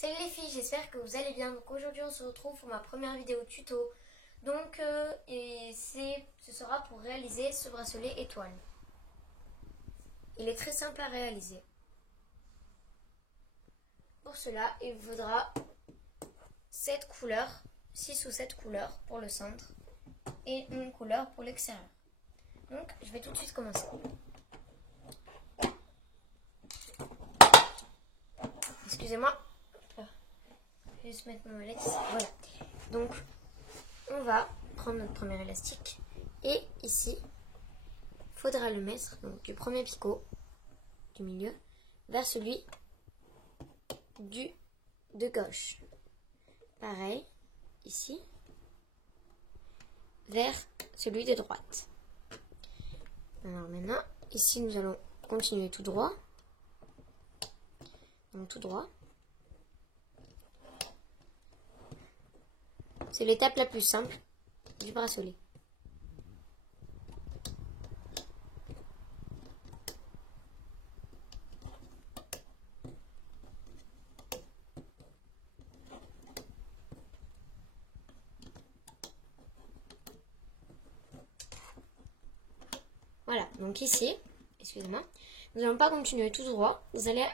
Salut les filles, j'espère que vous allez bien. Donc aujourd'hui on se retrouve pour ma première vidéo tuto. Donc ce sera pour réaliser ce bracelet étoile. Il est très simple à réaliser. Pour cela, il vous faudra 7 couleurs, 6 ou 7 couleurs pour le centre et une couleur pour l'extérieur. Donc je vais tout de suite commencer. Excusez-moi. Je vais juste mettre mon mallette ici. Voilà. Donc, on va prendre notre premier élastique. Et ici, il faudra le mettre donc, du premier picot du milieu vers celui de gauche. Pareil, ici, vers celui de droite. Alors maintenant, ici, nous allons continuer tout droit. Donc, tout droit. C'est l'étape la plus simple du bracelet. Voilà, donc ici, excusez-moi, nous n'allons pas continuer tout droit. Vous allez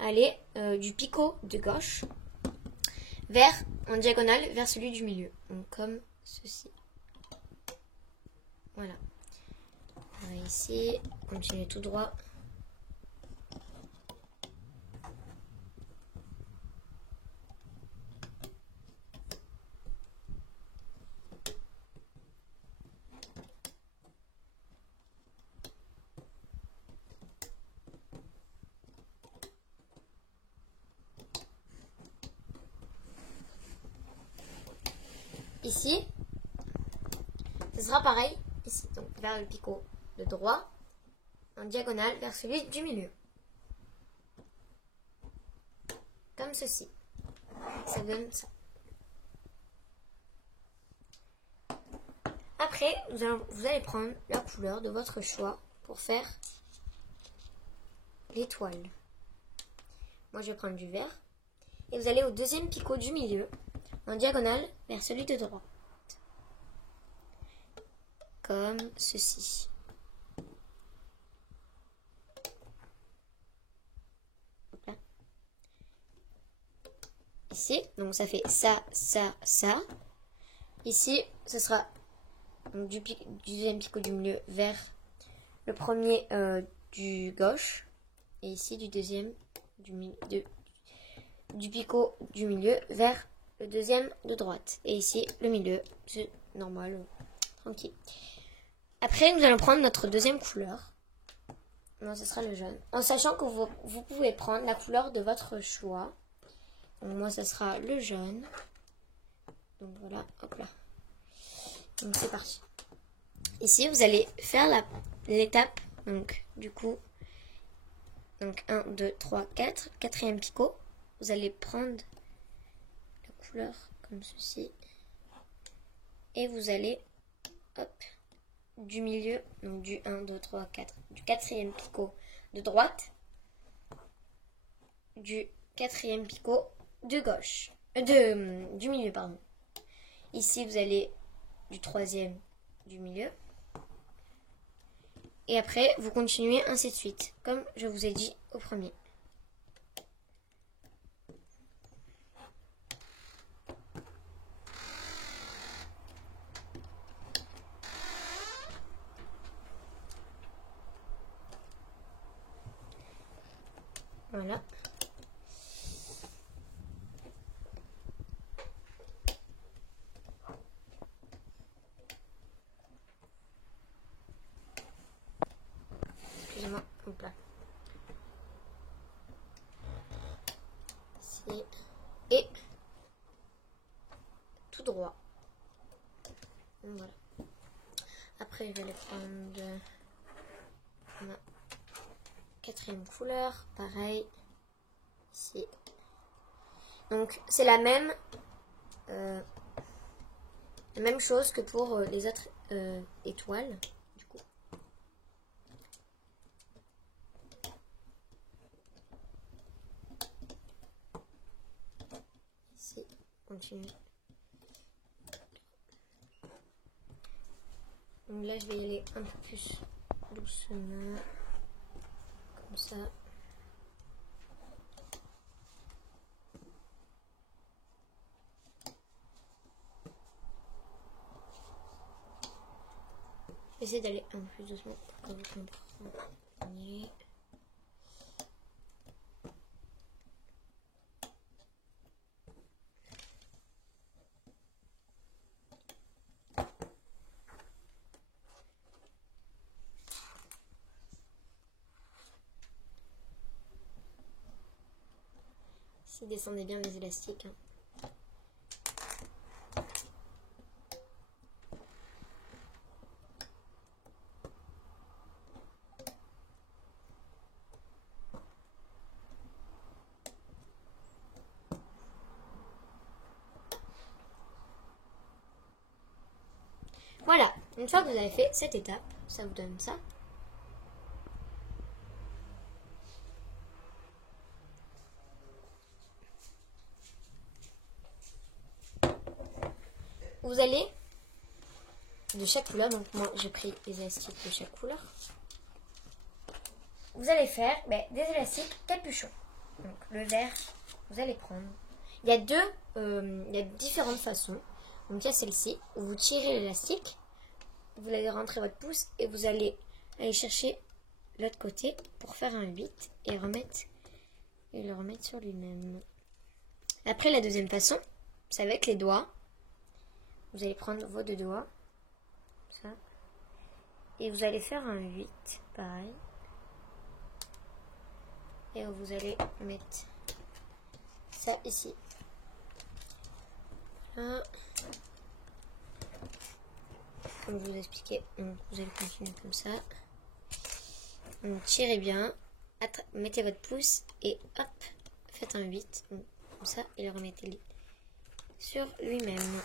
aller du picot de gauche en diagonale vers celui du milieu. Donc comme ceci. Voilà. Alors ici, continuez tout droit. Ici, ce sera pareil, ici, donc vers le picot de droit, en diagonale vers celui du milieu. Comme ceci. Ça donne ça. Après, vous allez prendre la couleur de votre choix pour faire l'étoile. Moi, je vais prendre du vert. Et vous allez au deuxième picot du milieu, en diagonale vers celui de droite. Comme ceci. Là. Ici, donc ça fait ça, ça, ça. Ici, ce sera donc, du deuxième picot du milieu vers le premier du gauche. Et ici, du deuxième du picot du milieu vers le deuxième de droite. Et ici, le milieu, c'est normal, tranquille. Après, nous allons prendre notre deuxième couleur. Non, ce sera le jaune. En sachant que vous pouvez prendre la couleur de votre choix. Donc, moi, ce sera le jaune. Donc, voilà, hop là. Donc, c'est parti. Ici, vous allez faire l'étape. Donc, du coup, donc 1, 2, 3, 4. Quatrième picot. Vous allez prendre la couleur comme ceci. Et vous allez, hop, du milieu, donc du 1, 2, 3, 4, du quatrième picot de droite, du quatrième picot de gauche, du milieu, pardon. Ici, vous allez du troisième du milieu. Et après, vous continuez ainsi de suite, comme je vous ai dit au premier. Voilà. Excusez-moi, hop là. Ici. Et tout droit. Voilà. Après, je vais aller prendre ma quatrième couleur, pareil. Ici. Donc, c'est la même chose que pour les autres étoiles. Du coup. continue. Donc là, je vais y aller un peu plus doucement, comme ça. Essayez d'aller un peu plus doucement pour que vous compreniez. Si descendez bien les élastiques. Voilà, une fois que vous avez fait cette étape, ça vous donne ça. Vous allez de chaque couleur, donc moi j'ai pris les élastiques de chaque couleur. Vous allez faire des élastiques capuchons. Donc le vert, vous allez prendre. Il y a différentes façons. Donc il y a celle-ci où vous tirez l'élastique, vous allez rentrer votre pouce et vous allez aller chercher l'autre côté pour faire un 8 et le remettre sur lui-même. Après la deuxième façon, c'est avec les doigts. Vous allez prendre vos deux doigts, ça, et vous allez faire un 8, pareil. Et vous allez mettre ça ici. Voilà. Comme je vous expliquais, donc vous allez continuer comme ça. Donc tirez bien, mettez votre pouce et hop, faites un 8, donc, comme ça, et le remettez sur lui-même.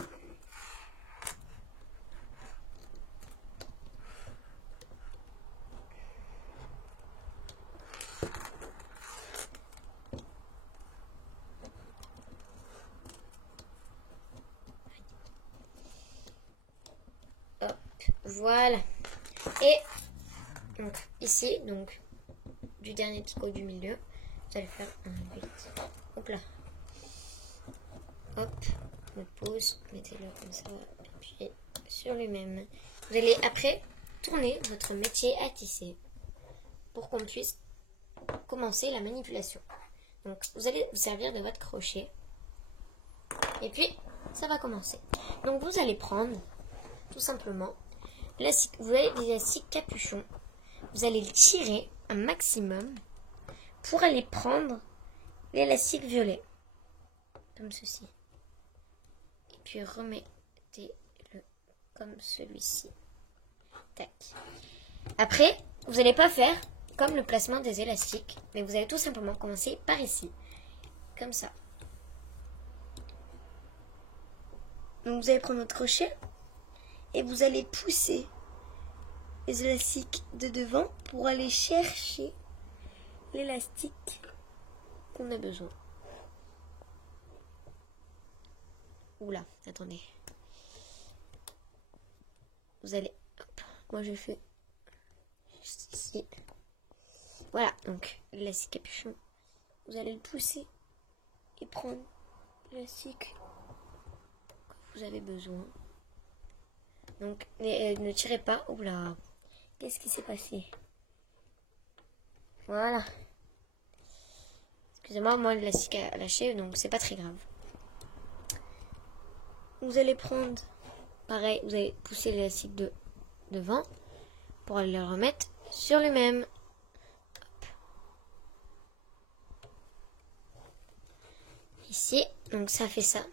Voilà. Et donc ici, donc du dernier picot du milieu, vous allez faire un 8. Hop là. Hop, votre pouce, mettez-le comme ça, et puis sur lui-même. Vous allez après tourner votre métier à tisser pour qu'on puisse commencer la manipulation. Donc vous allez vous servir de votre crochet et puis ça va commencer. Donc vous allez prendre tout simplement l'élastique, vous avez des élastiques capuchons, vous allez le tirer un maximum pour aller prendre l'élastique violet comme ceci et puis remettez-le comme celui-ci. Tac. Après vous n'allez pas faire comme le placement des élastiques, mais vous allez tout simplement commencer par ici comme ça. Donc vous allez prendre votre crochet et vous allez pousser les élastiques de devant pour aller chercher l'élastique qu'on a besoin. Oula, attendez. Vous allez... Hop, moi je fais juste ici. Voilà, donc l'élastique capuchon. Vous allez le pousser et prendre l'élastique que vous avez besoin. Donc ne tirez pas. Oula, qu'est-ce qui s'est passé? Voilà. Excusez-moi, moi l'élastique a lâché, donc c'est pas très grave. Vous allez prendre, pareil, vous allez pousser l'élastique de devant pour aller le remettre sur lui-même. Ici, donc ça fait ça.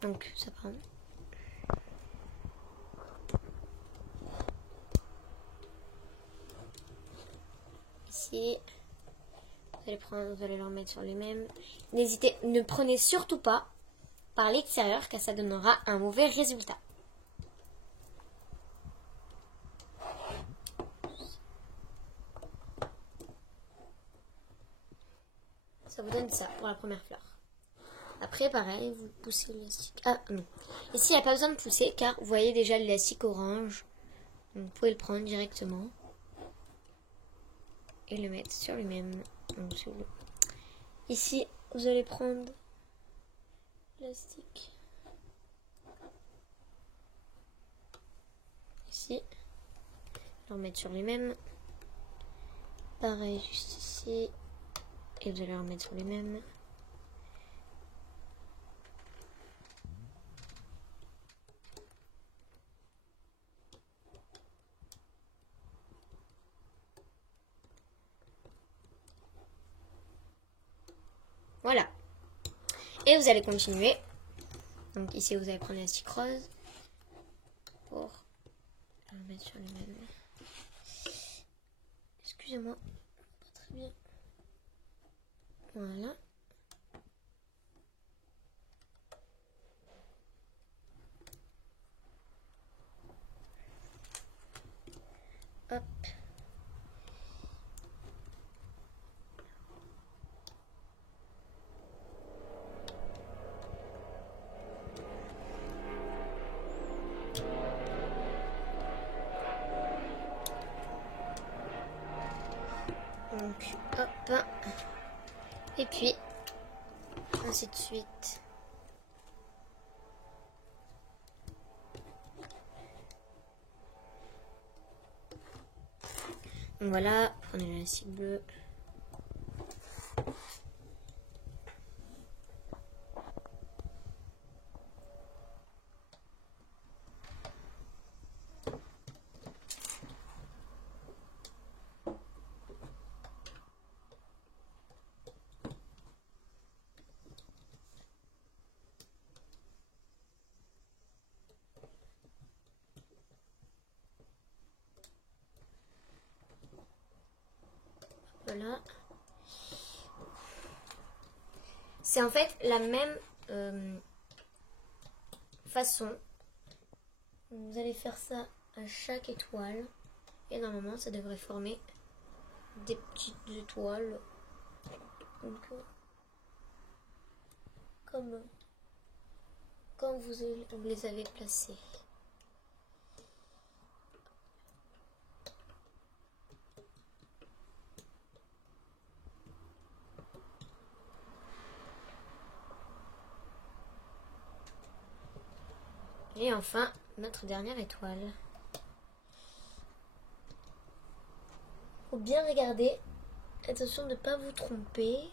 Donc ça prend. Ici, vous allez le remettre sur lui-même. N'hésitez, ne prenez surtout pas par l'extérieur car ça donnera un mauvais résultat. Ça vous donne ça pour la première fleur. Après, pareil, vous poussez l'élastique. Ah non. Ici, il n'y a pas besoin de pousser car vous voyez déjà l'élastique orange. Donc, vous pouvez le prendre directement et le mettre sur lui-même. Ici, vous allez prendre l'élastique. Ici, le remettre sur lui-même. Pareil, juste ici. Et vous allez le remettre sur lui-même. Voilà. Et vous allez continuer. Donc ici, vous allez prendre l'élastique rose pour le mettre sur lui-même. Excusez-moi, pas très bien. Voilà. Hop. Donc, hop. Et puis, ainsi de suite. Donc voilà, prenez l'élastique bleu. Voilà. C'est en fait la même façon. Vous allez faire ça à chaque étoile. Et normalement, ça devrait former des petites étoiles. Donc, comme quand vous les avez placées. Et enfin, notre dernière étoile. Faut bien regarder. Attention de ne pas vous tromper.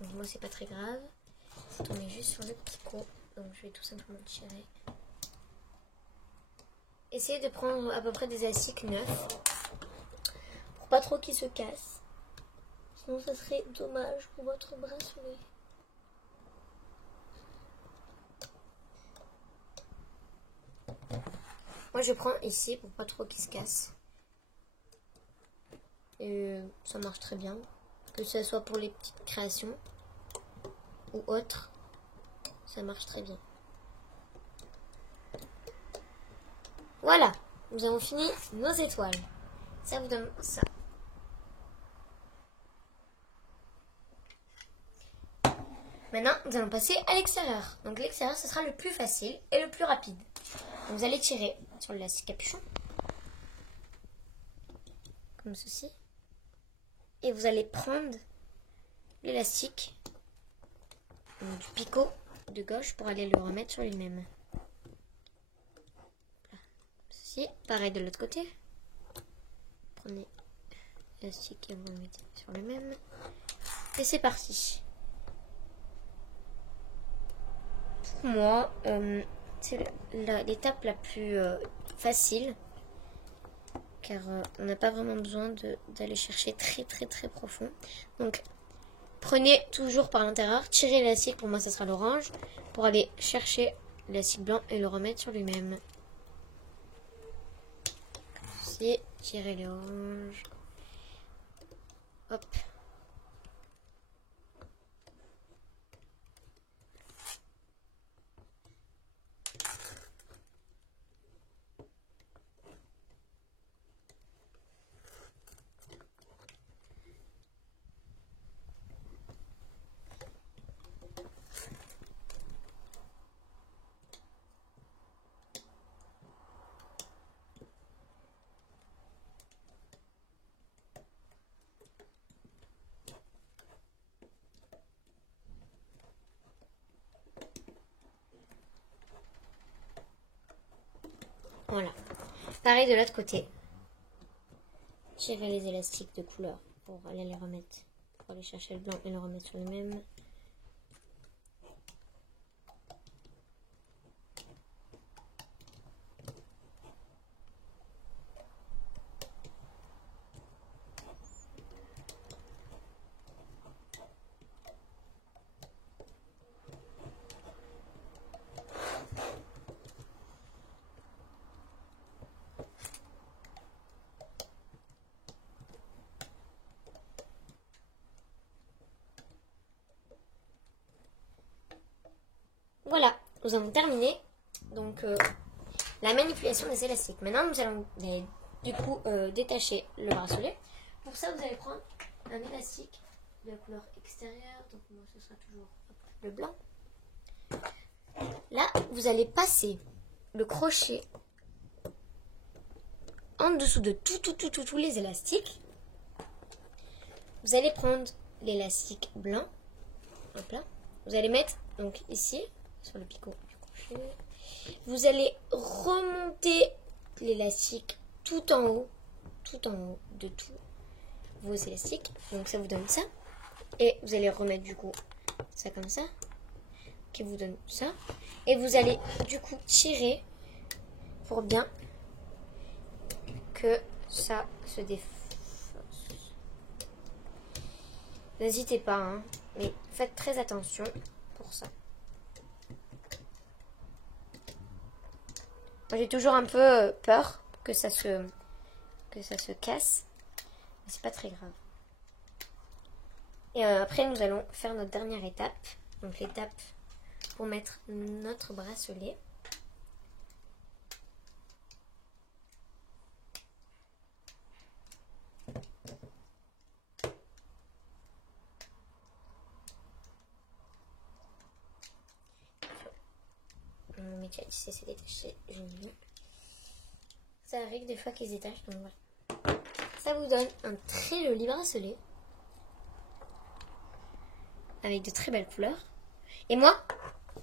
Donc moi, c'est pas très grave. C'est tombé juste sur le picot. Donc je vais tout simplement tirer. Essayez de prendre à peu près des élastiques neufs. Pour pas trop qu'ils se cassent. Sinon, ça serait dommage pour votre bracelet. Moi, je prends ici pour pas trop qu'il se casse. Et ça marche très bien. Que ce soit pour les petites créations ou autres, ça marche très bien. Voilà, nous avons fini nos étoiles. Ça vous donne ça. Maintenant, nous allons passer à l'extérieur. Donc l'extérieur, ce sera le plus facile et le plus rapide. Donc, vous allez tirer sur l'élastique capuchon. Comme ceci. Et vous allez prendre l'élastique du picot de gauche pour aller le remettre sur lui-même. Ceci, pareil de l'autre côté. Prenez l'élastique et vous le mettez sur lui-même. Et c'est parti. Pour moi, c'est l'étape la plus facile. Car on n'a pas vraiment besoin d'aller chercher très profond. Donc, prenez toujours par l'intérieur, tirez l'élastique, pour moi ce sera l'orange, pour aller chercher l'élastique blanc et le remettre sur lui-même. Comme ceci, tirez l'orange. Hop. Voilà. Pareil de l'autre côté. Tirez les élastiques de couleur pour aller les remettre. Pour aller chercher le blanc et le remettre sur le même. Voilà, nous avons terminé donc la manipulation des élastiques. Maintenant, nous allons du coup détacher le bracelet. Pour ça, vous allez prendre un élastique de la couleur extérieure. Donc moi, ce sera toujours le blanc. Là, vous allez passer le crochet en dessous de tous les élastiques. Vous allez prendre l'élastique blanc. Hop là. Vous allez mettre donc ici sur le picot du crochet. Vous allez remonter l'élastique tout en haut de tous vos élastiques. Donc ça vous donne ça. Et vous allez remettre du coup ça comme ça, qui vous donne ça. Et vous allez du coup tirer pour bien que ça se défausse. N'hésitez pas, hein, mais faites très attention pour ça. Moi, j'ai toujours un peu peur que ça se casse. Mais c'est pas très grave. Et après, nous allons faire notre dernière étape. Donc l'étape pour mettre notre bracelet. Mais tu as dit c'est détaché, ça arrive des fois qu'ils se détachent, donc voilà. Ça vous donne un très joli bracelet avec de très belles couleurs. Et moi,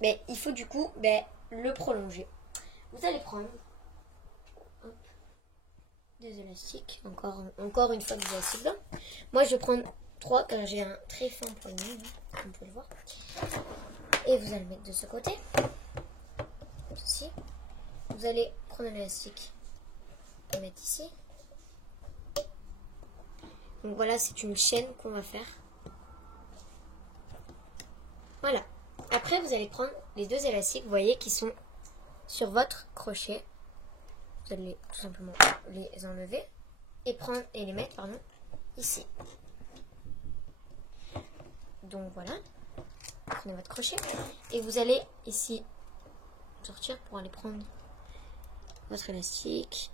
il faut du coup le prolonger. Vous allez prendre des élastiques, encore une fois des élastiques blancs. Moi je vais prendre 3 car j'ai un très fin poignet, comme vous pouvez le voir. Et vous allez le mettre de ce côté. Ici. Vous allez prendre un élastique et mettre ici. Donc voilà, c'est une chaîne qu'on va faire. Voilà. Après, vous allez prendre les 2 élastiques, vous voyez, qui sont sur votre crochet. Vous allez tout simplement les enlever et les mettre ici. Donc voilà. Prenez votre crochet et vous allez ici sortir pour aller prendre votre élastique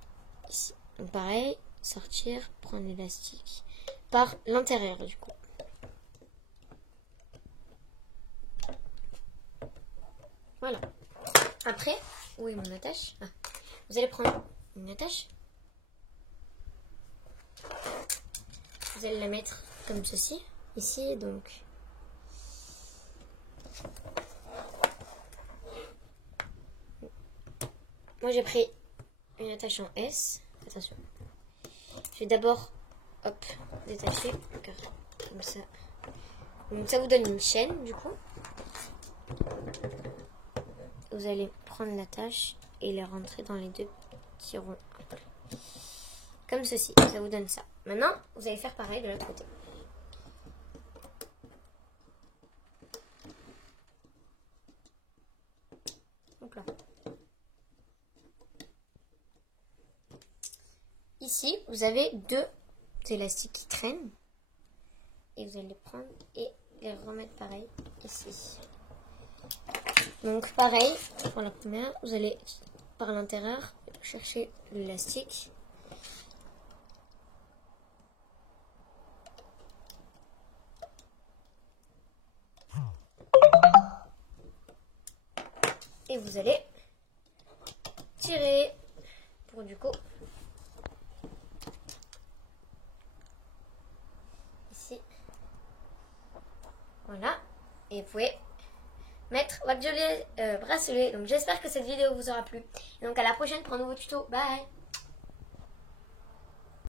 ici. Donc pareil, sortir, prendre l'élastique par l'intérieur du coup. Voilà. Après, où est mon attache? Vous allez prendre une attache. Vous allez la mettre comme ceci, ici donc. Moi j'ai pris une attache en S. Attention. Je vais d'abord détacher comme ça. Donc ça vous donne une chaîne du coup. Vous allez prendre l'attache et la rentrer dans les 2 petits ronds. Comme ceci. Ça vous donne ça. Maintenant, vous allez faire pareil de l'autre côté. Donc là. Ici, vous avez 2 élastiques qui traînent. Et vous allez les prendre et les remettre pareil ici. Donc pareil, pour la première, vous allez par l'intérieur chercher l'élastique. Et vous allez tirer pour du coup ici. Voilà. Et vous pouvez mettre votre joli bracelet. Donc j'espère que cette vidéo vous aura plu. Et donc à la prochaine pour un nouveau tuto. Bye.